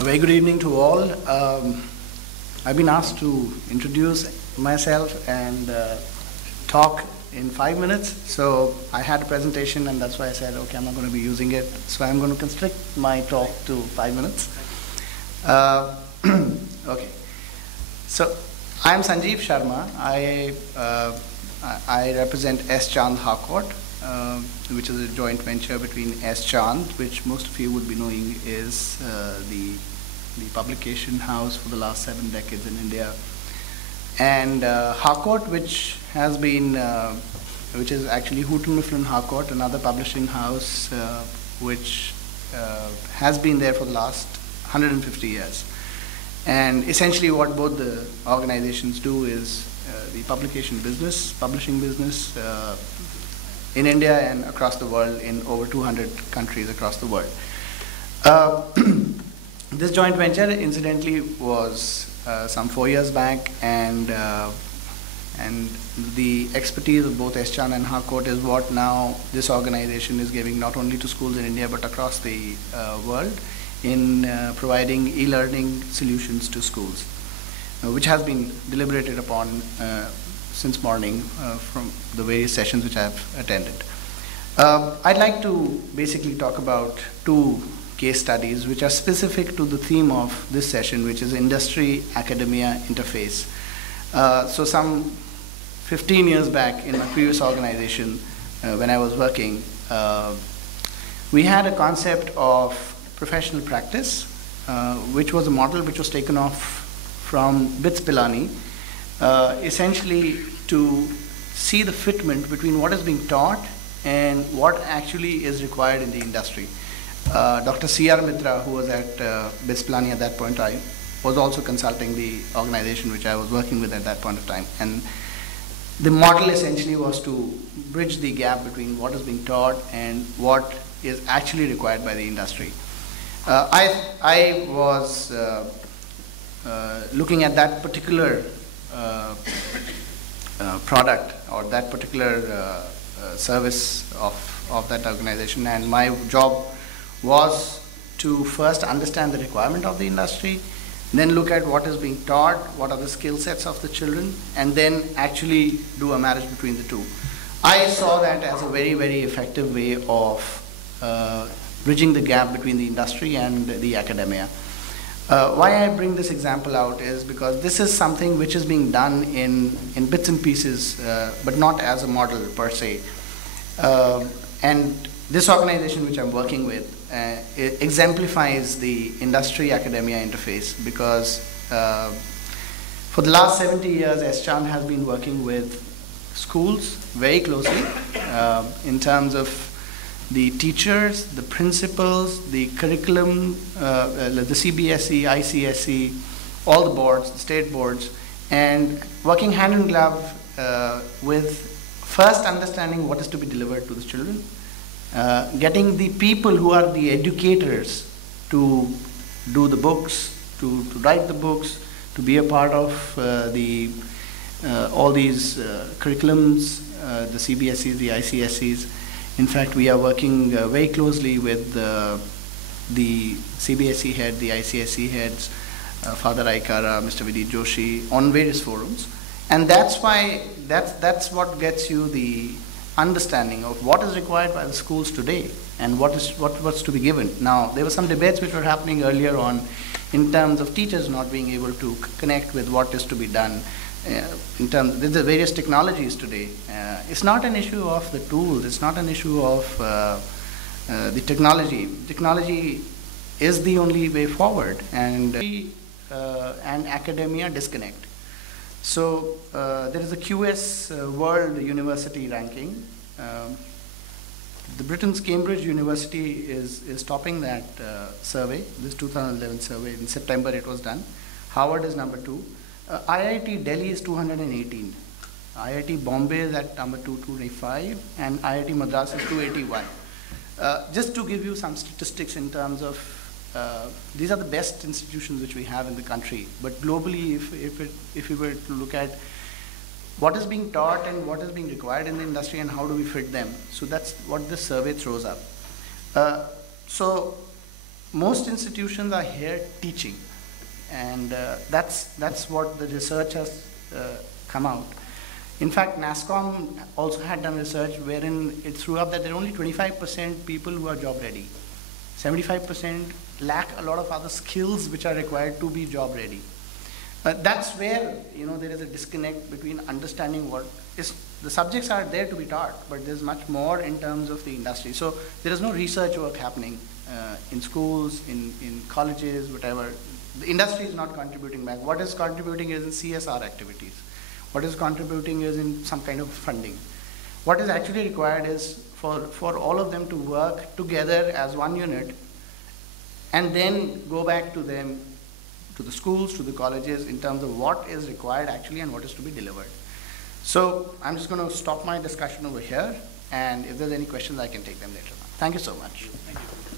A very good evening to all. I've been asked to introduce myself and talk in 5 minutes. So I had a presentation and that's why I said, okay, I'm not going to be using it. So I'm going to constrict my talk to 5 minutes. Okay. So I'm Sanjiv Sharma. I represent S. Chand Harcourt, which is a joint venture between S. Chand, which most of you would be knowing is the publication house for the last 7 decades in India, and Harcourt, which is actually Houghton Mifflin Harcourt, another publishing house which has been there for the last 150 years. And essentially what both the organizations do is the publishing business in India and across the world, in over 200 countries across the world. This joint venture, incidentally, was some 4 years back, and the expertise of both S. Chand and Harcourt is what now this organization is giving not only to schools in India but across the world in providing e-learning solutions to schools, which has been deliberated upon since morning from the various sessions which I have attended. I'd like to basically talk about 2 case studies which are specific to the theme of this session, which is industry-academia interface. So some 15 years back in my previous organization, when I was working, we had a concept of professional practice, which was a model which was taken off from BITS Pilani, essentially to see the fitment between what is being taught and what actually is required in the industry. Dr. C.R. Mitra, who was at BITS Pilani at that point in time, was also consulting the organization which I was working with at that point of time. And the model essentially was to bridge the gap between what is being taught and what is actually required by the industry. I was looking at that particular product or that particular service of that organization, and my job was to first understand the requirement of the industry, then look at what is being taught, what are the skill sets of the children, and then actually do a marriage between the two. I saw that as a very, very effective way of bridging the gap between the industry and the academia. Why I bring this example out is because this is something which is being done in bits and pieces, but not as a model per se. And this organization which I'm working with it exemplifies the industry-academia interface, because for the last 70 years, S. Chand has been working with schools very closely in terms of the teachers, the principals, the curriculum, the CBSE, ICSE, all the boards, the state boards, and working hand in glove with first understanding what is to be delivered to the children, getting the people who are the educators to do the books, to write the books, to be a part of all these curriculums, the CBSEs, the ICSEs. In fact, we are working very closely with the CBSE head, the ICSE heads, Father Aikara, Mr. Vidit Joshi, on various forums. And that's why, that's what gets you the understanding of what is required by the schools today and what's to be given. Now, there were some debates which were happening earlier on in terms of teachers not being able to connect with what is to be done. In terms of the various technologies today, it's not an issue of the tools, it's not an issue of the technology. Technology is the only way forward, and academia disconnect. So there is a QS World University ranking. The Britain's Cambridge University is topping that survey, this 2011 survey. In September it was done. Harvard is number 2. IIT Delhi is 218. IIT Bombay is at number 225, and IIT Madras is 281. Just to give you some statistics in terms of, these are the best institutions which we have in the country. But globally, if we were to look at what is being taught and what is being required in the industry and how do we fit them, so that's what this survey throws up. So most institutions are here teaching, and that's what the research has come out. In fact, NASSCOM also had done research wherein it threw up that there are only 25% people who are job ready. 75% lack a lot of other skills which are required to be job ready. That's where there is a disconnect between understanding what is the subjects are there to be taught, but there's much more in terms of the industry. So there is no research work happening in schools, in colleges, whatever. The industry is not contributing back. What is contributing is in CSR activities. What is contributing is in some kind of funding. What is actually required is for all of them to work together as one unit and then go back to them, to the schools, to the colleges, in terms of what is required actually and what is to be delivered. So I'm just going to stop my discussion over here, and if there's any questions, I can take them later on. Thank you so much. Thank you.